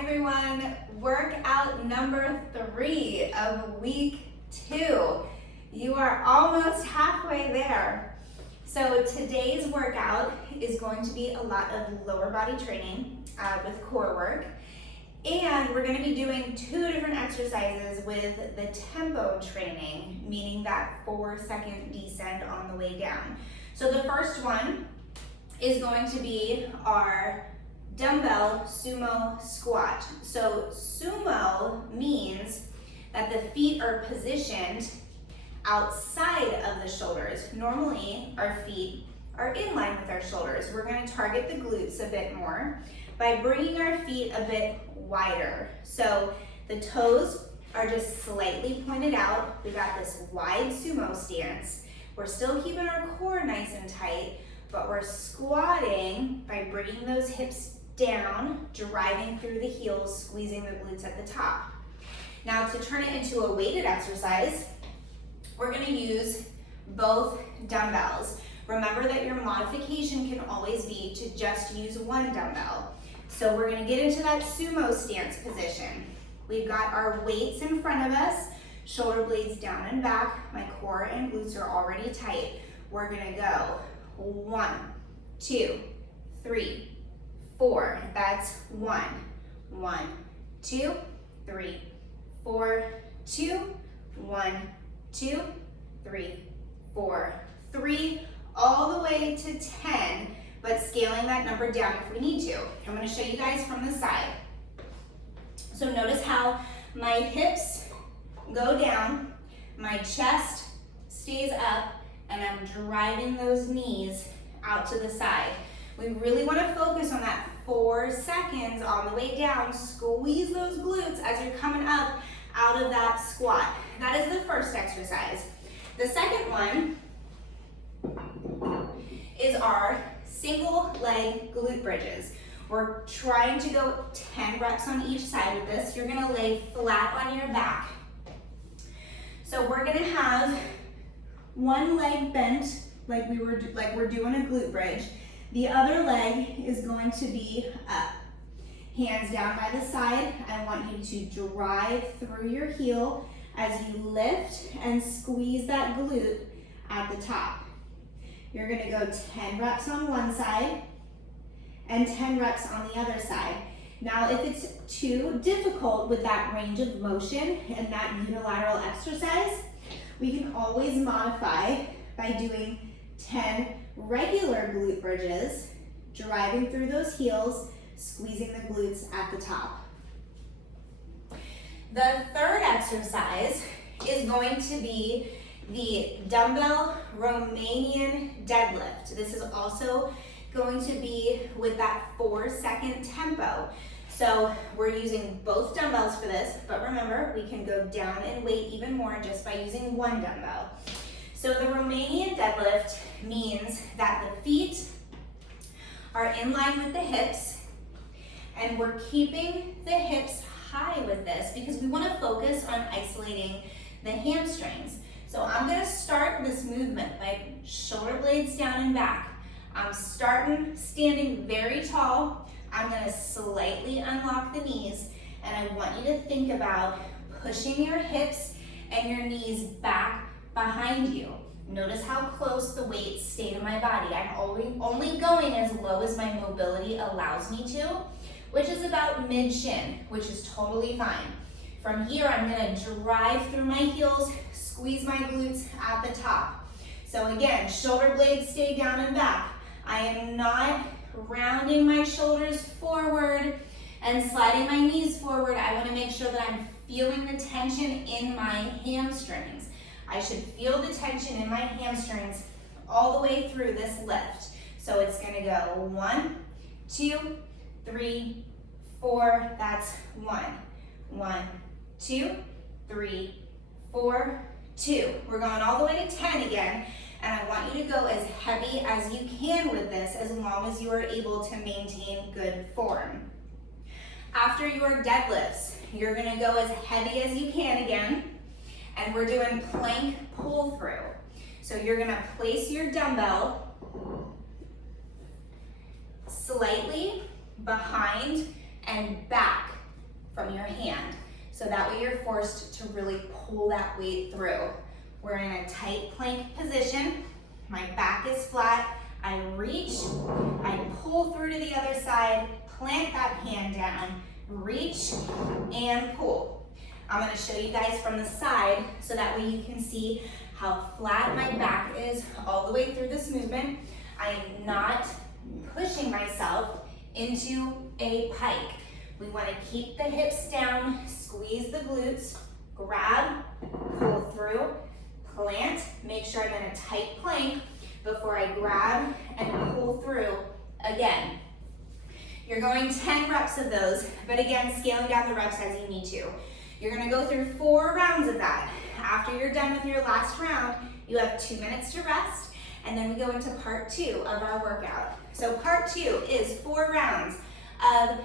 everyone. Workout number 3 of week 2. You are almost halfway there. So today's workout is going to be a lot of lower body training with core work. And we're going to be doing 2 different exercises with the tempo training, meaning that 4-second descent on the way down. So the first one is going to be our dumbbell sumo squat. So sumo means that the feet are positioned outside of the shoulders. Normally, our feet are in line with our shoulders. We're going to target the glutes a bit more by bringing our feet a bit wider. So the toes are just slightly pointed out. We've got this wide sumo stance. We're still keeping our core nice and tight, but we're squatting by bringing those hips down, driving through the heels, squeezing the glutes at the top. Now to turn it into a weighted exercise, we're going to use both dumbbells. Remember that your modification can always be to just use one dumbbell. So we're going to get into that sumo stance position. We've got our weights in front of us, shoulder blades down and back. My core and glutes are already tight. We're going to go 1, 2, 3, 4. That's 1, 1, 2, 3, 4, 2, 1, 2, 3, 4, 3, all the way to 10, but scaling that number down if we need to. I'm going to show you guys from the side. So notice how my hips go down, my chest stays up, and I'm driving those knees out to the side. We really want to focus on that 4 seconds on the way down. Squeeze those glutes as you're coming up out of that squat. That is the first exercise. The second one is our single leg glute bridges. We're trying to go 10 reps on each side with this. You're gonna lay flat on your back. So we're gonna have one leg bent like we're doing a glute bridge. The other leg is going to be up. Hands down by the side. I want you to drive through your heel as you lift and squeeze that glute at the top. You're going to go 10 reps on one side and 10 reps on the other side. Now, if it's too difficult with that range of motion and that unilateral exercise, we can always modify by doing 10 regular glute bridges, driving through those heels, squeezing the glutes at the top. The third exercise is going to be the dumbbell Romanian deadlift. This is also going to be with that 4-second tempo. So we're using both dumbbells for this, but remember, we can go down in weight even more just by using one dumbbell. So the Romanian deadlift means that the feet are in line with the hips, and we're keeping the hips high with this because we want to focus on isolating the hamstrings. So I'm going to start this movement by shoulder blades down and back. I'm starting standing very tall. I'm going to slightly unlock the knees, and I want you to think about pushing your hips and your knees back behind you. Notice how close the weights stay to my body. I'm only going as low as my mobility allows me to, which is about mid-shin, which is totally fine. From here, I'm gonna drive through my heels, squeeze my glutes at the top. So again, shoulder blades stay down and back. I am not rounding my shoulders forward and sliding my knees forward. I wanna make sure that I'm feeling the tension in my hamstrings. I should feel the tension in my hamstrings all the way through this lift. So it's gonna go 1, 2, 3, 4, that's 1. 1, 2, 3, 4, 2. We're going all the way to 10 again, and I want you to go as heavy as you can with this as long as you are able to maintain good form. After your deadlifts, you're gonna go as heavy as you can again, and we're doing plank pull through. So you're gonna place your dumbbell slightly behind and back from your hand. So that way you're forced to really pull that weight through. We're in a tight plank position. My back is flat. I reach, I pull through to the other side, plant that hand down, reach, and pull. I'm gonna show you guys from the side so that way you can see how flat my back is all the way through this movement. I am not pushing myself into a pike. We wanna keep the hips down, squeeze the glutes, grab, pull through, plant, make sure I'm in a tight plank before I grab and pull through again. You're going 10 reps of those, but again, scaling down the reps as you need to. You're gonna go through 4 rounds of that. After you're done with your last round, you have 2 minutes to rest, and then we go into part 2 of our workout. So part 2 is 4 rounds of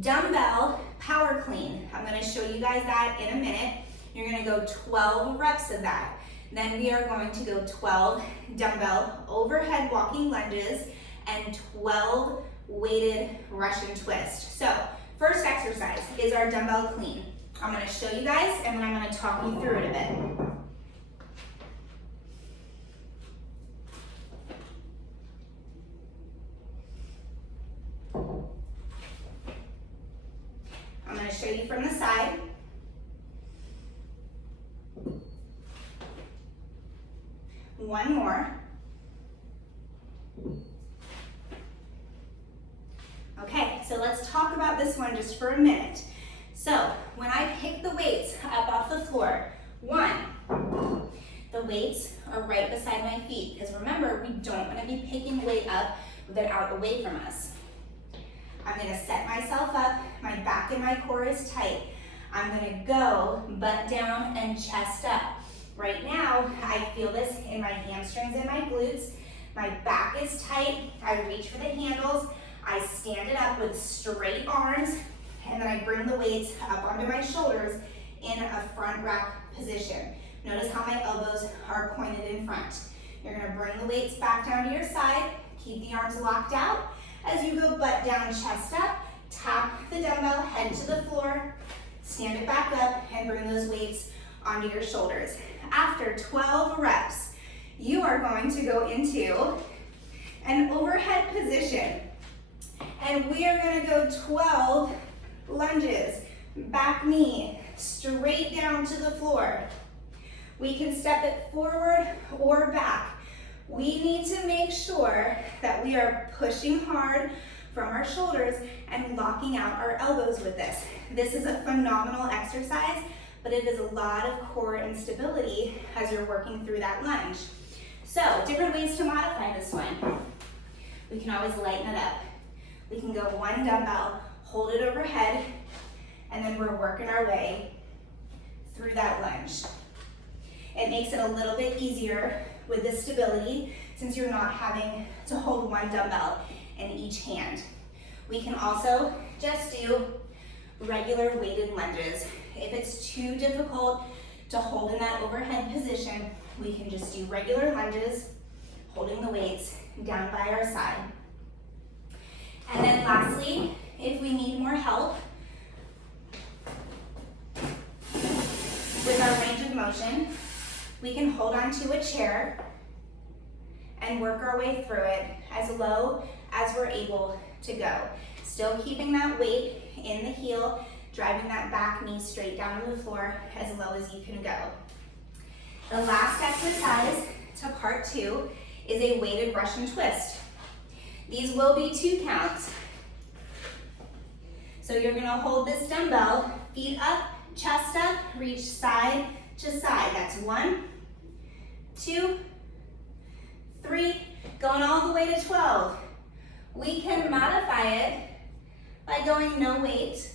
dumbbell power clean. I'm gonna show you guys that in a minute. You're gonna go 12 reps of that. Then we are going to go 12 dumbbell overhead walking lunges and 12 weighted Russian twist. So first exercise is our dumbbell clean. I'm gonna show you guys and then I'm gonna talk you through it a bit. I'm gonna show you from the side. One more. Okay, so let's talk about this one just for a minute. So when I pick the weights up off the floor, 1, the weights are right beside my feet, because remember, we don't want to be picking weight up with it out away from us. I'm gonna set myself up, my back and my core is tight. I'm gonna go butt down and chest up. Right now, I feel this in my hamstrings and my glutes. My back is tight. I reach for the handles. I stand it up with straight arms, and then I bring the weights up onto my shoulders in a front rack position. Notice how my elbows are pointed in front. You're gonna bring the weights back down to your side. Keep the arms locked out. As you go butt down, chest up, tap the dumbbell, head to the floor, stand it back up, and bring those weights onto your shoulders. After 12 reps, you are going to go into an overhead position. And we are gonna go 12 lunges, back knee, straight down to the floor. We can step it forward or back. We need to make sure that we are pushing hard from our shoulders and locking out our elbows with this. This is a phenomenal exercise, but it is a lot of core instability as you're working through that lunge. So, different ways to modify this one. We can always lighten it up. We can go 1 dumbbell, hold it overhead, and then we're working our way through that lunge. It makes it a little bit easier with the stability since you're not having to hold 1 dumbbell in each hand. We can also just do regular weighted lunges. If it's too difficult to hold in that overhead position, we can just do regular lunges, holding the weights down by our side. And then lastly, if we need more help with our range of motion, we can hold onto a chair and work our way through it as low as we're able to go. Still keeping that weight in the heel, driving that back knee straight down to the floor as low as you can go. The last exercise to part 2 is a weighted Russian twist. These will be 2 counts. So you're gonna hold this dumbbell, feet up, chest up, reach side to side. That's 1, 2, 3, going all the way to 12. We can modify it by going no weight.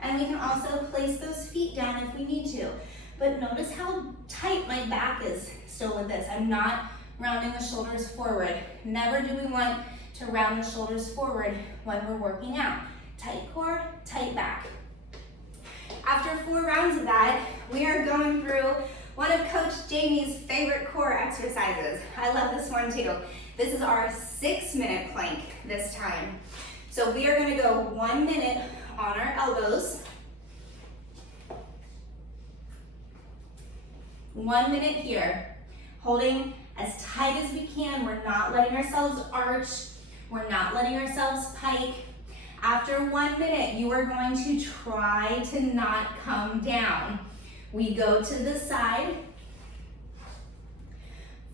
And we can also place those feet down if we need to. But notice how tight my back is still with this. I'm not rounding the shoulders forward. Never do we want to round the shoulders forward when we're working out. Tight core, tight back. After 4 rounds of that, we are going through one of Coach Jamie's favorite core exercises. I love this one too. This is our 6-minute plank this time. So we are gonna go 1 minute on our elbows, 1 minute here. Holding as tight as we can. We're not letting ourselves arch. We're not letting ourselves pike. After 1 minute, you are going to try to not come down. We go to the side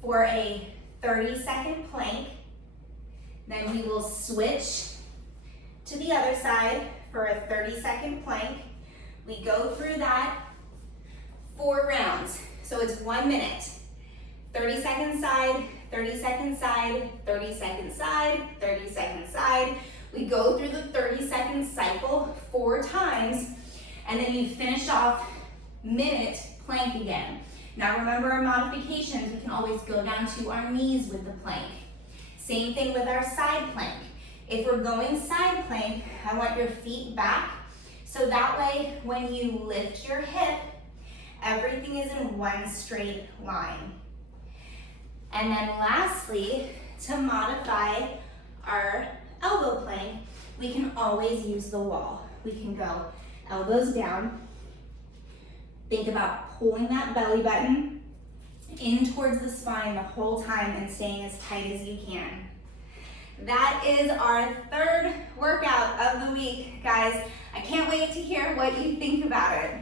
for a 30-second plank. Then we will switch to the other side for a 30-second plank. We go through that 4 rounds. So it's 1 minute. 30-second side, 30-second side, 30-second side, 30-second side. We go through the 30-second cycle 4 times, and then you finish off minute plank again. Now remember our modifications, we can always go down to our knees with the plank. Same thing with our side plank. If we're going side plank, I want your feet back, so that way when you lift your hip, everything is in one straight line. And then lastly, to modify our elbow plank, we can always use the wall. We can go elbows down. Think about pulling that belly button in towards the spine the whole time and staying as tight as you can. That is our 3rd workout of the week, guys. I can't wait to hear what you think about it.